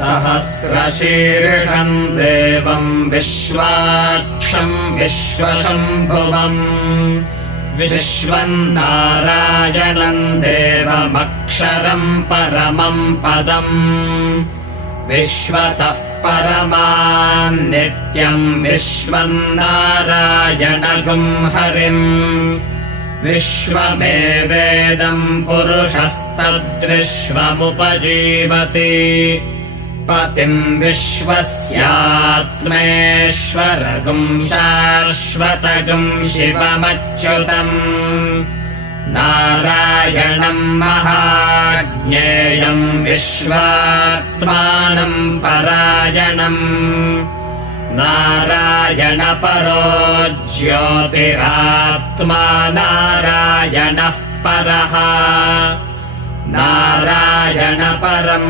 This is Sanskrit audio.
सहस्रशीर्षम् देवम् विश्वाक्षम् विश्वशम्भुवम् विश्वम् नारायणम् देवमक्षरम् परमम् पदम् विश्वतः परमान् नित्यम् विश्वम् नारायणगुम् हरिम् विश्वमेवेदम् पुरुषस्तद्विश्वमुपजीवति पतिम् विश्वस्यात्मेश्वरगुम् शाश्वतगुम् शिवमच्युतम् नारायणम् महाज्ञेयम् विश्वात्मानम् परायणम् नारायणपरो ज्योतिरात्मा नारायणः परः नारायणपरम्